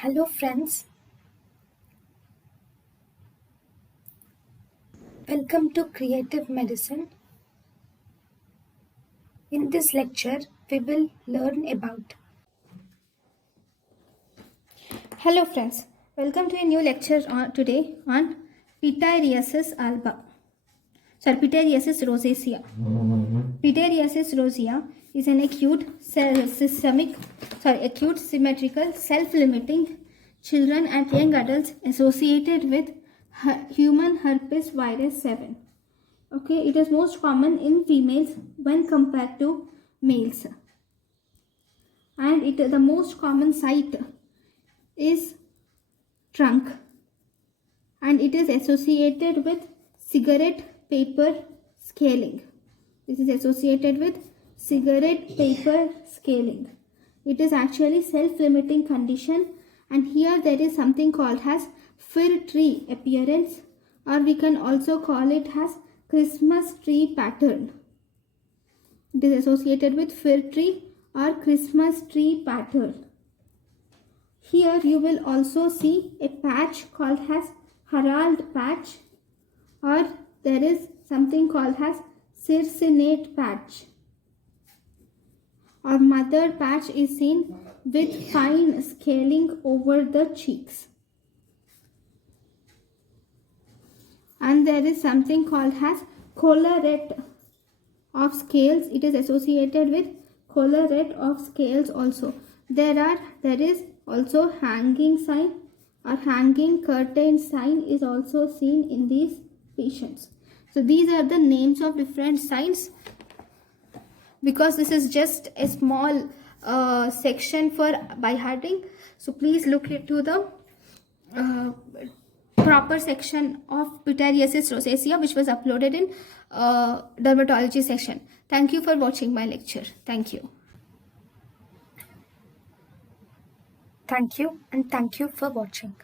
Hello friends, welcome to Creative Medicine. In this lecture, we will learn about. Hello friends, welcome to a new lecture today on pityriasis alba. Pityriasis rosacea. Pityriasis rosacea is an acute symmetrical, self-limiting children and young adults associated with human herpes virus 7. Okay, it is most common in females when compared to males, and the most common site is trunk, and it is associated with cigarette paper scaling. This is associated with cigarette paper scaling. It is actually self-limiting condition, and here there is something called as fir tree appearance, or we can also call it as Christmas tree pattern. It is associated with fir tree or Christmas tree pattern. Here you will also see a patch called as Herald patch, or there is something called as circinate patch, or mother patch is seen with fine scaling over the cheeks. And there is something called as collarette of scales. It is associated with collarette of scales also. There is also hanging sign or hanging curtain sign is also seen in these patients. So these are the names of different signs. Because this is just a small section for by hearting, so please look into the proper section of pityriasis rosacea, which was uploaded in dermatology section. Thank you for watching my lecture. Thank you. Thank you, and thank you for watching.